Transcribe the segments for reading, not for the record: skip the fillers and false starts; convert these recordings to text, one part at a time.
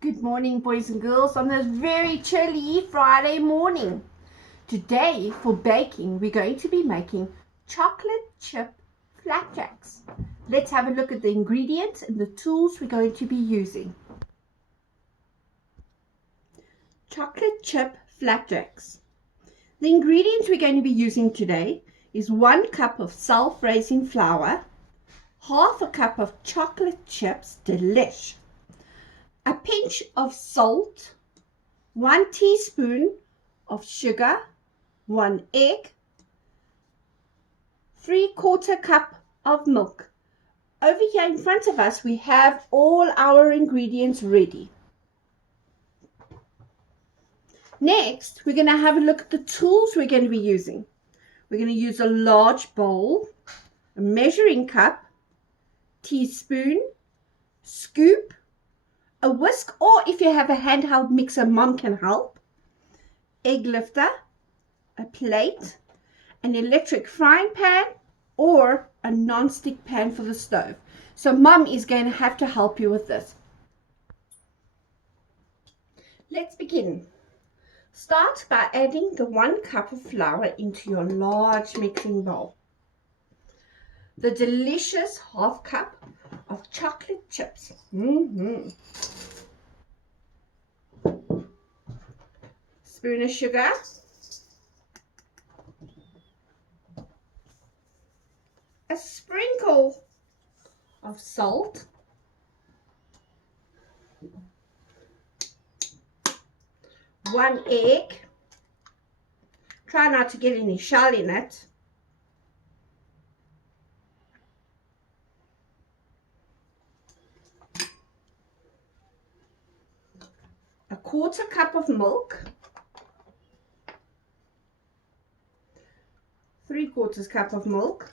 Good morning, boys and girls, on this very chilly Friday morning. Today, for baking, we're going to be making chocolate chip flapjacks. Let's have a look at the ingredients and the tools we're going to be using. Chocolate chip flapjacks. The ingredients we're going to be using today is 1 cup of self-raising flour, half a cup of chocolate chips, delish, a pinch of salt, 1 teaspoon of sugar, 1 egg, 3/4 cup of milk. Over here in front of us, we have all our ingredients ready. Next, we're going to have a look at the tools we're going to be using. We're going to use a large bowl, a measuring cup, teaspoon, scoop, a whisk, or if you have a handheld mixer, Mom can help, egg lifter, a plate, an electric frying pan, or a non-stick pan for the stove. So Mom is going to have to help you with this. Let's begin. Start by adding the 1 cup of flour into your large mixing bowl. The delicious half cup of chocolate chips. Spoon of sugar. A sprinkle of salt. 1 egg. Try not to get any shell in it. A 1/4 cup of milk. 3/4 cup of milk.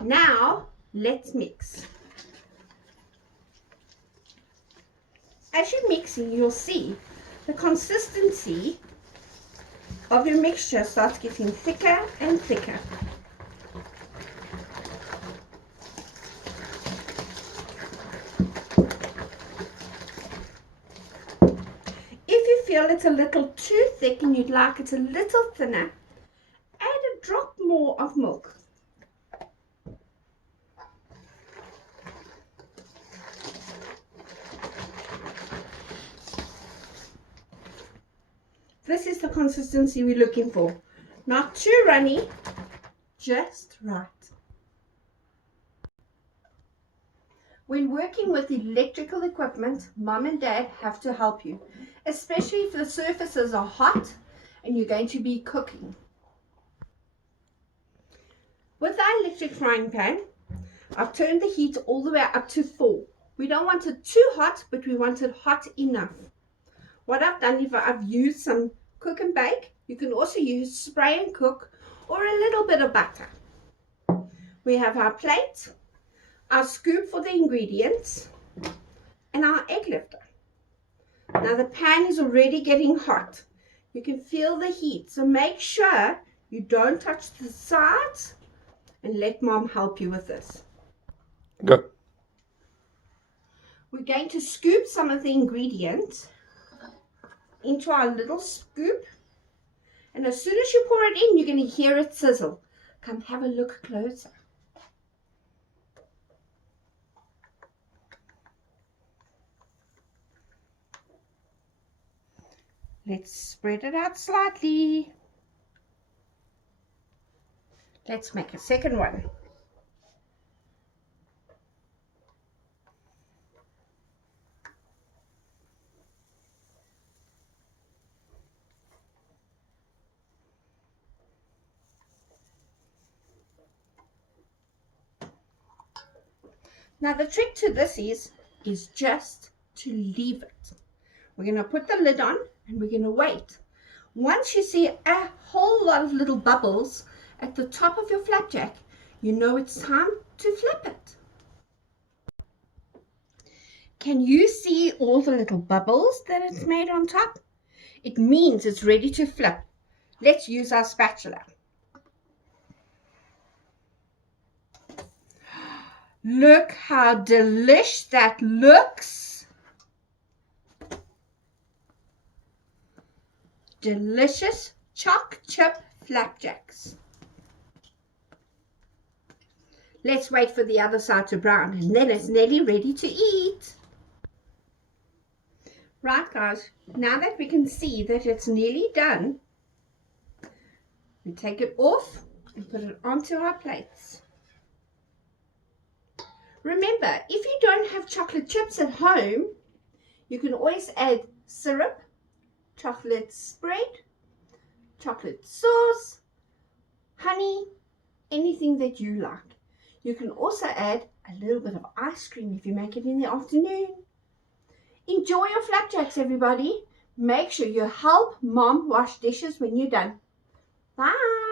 Now, let's mix. As you're mixing, you'll see the consistency of your mixture starts getting thicker and thicker. If you feel it's a little too thick and you'd like it a little thinner, add a drop more of milk. This is the consistency we're looking for. Not too runny, just right. When working with electrical equipment, Mom and Dad have to help you, especially if the surfaces are hot and you're going to be cooking. With our electric frying pan, I've turned the heat all the way up to 4. We don't want it too hot, but we want it hot enough. What I've done, if I've used some cook and bake, you can also use spray and cook or a little bit of butter. We have our plate, our scoop for the ingredients, and our egg lifter. Now the pan is already getting hot. You can feel the heat, so make sure you don't touch the sides and let Mom help you with this. Go. We're going to scoop some of the ingredients into our little scoop, and as soon as you pour it in, you're going to hear it sizzle. Come have a look closer. Let's spread it out slightly. Let's make a second one. Now the trick to this is just to leave it. We're going to put the lid on and we're going to wait. Once you see a whole lot of little bubbles at the top of your flapjack, you know it's time to flip it. Can you see all the little bubbles that it's made on top? It means it's ready to flip. Let's use our spatula. Look how delish that looks. Delicious choc chip flapjacks. Let's wait for the other side to brown, and then it's nearly ready to eat. Right, guys, now that we can see that it's nearly done, we take it off and put it onto our plates. Remember, if you don't have chocolate chips at home, you can always add syrup, chocolate spread, chocolate sauce, honey, anything that you like. You can also add a little bit of ice cream if you make it in the afternoon. Enjoy your flapjacks, everybody. Make sure you help Mom wash dishes when you're done. Bye.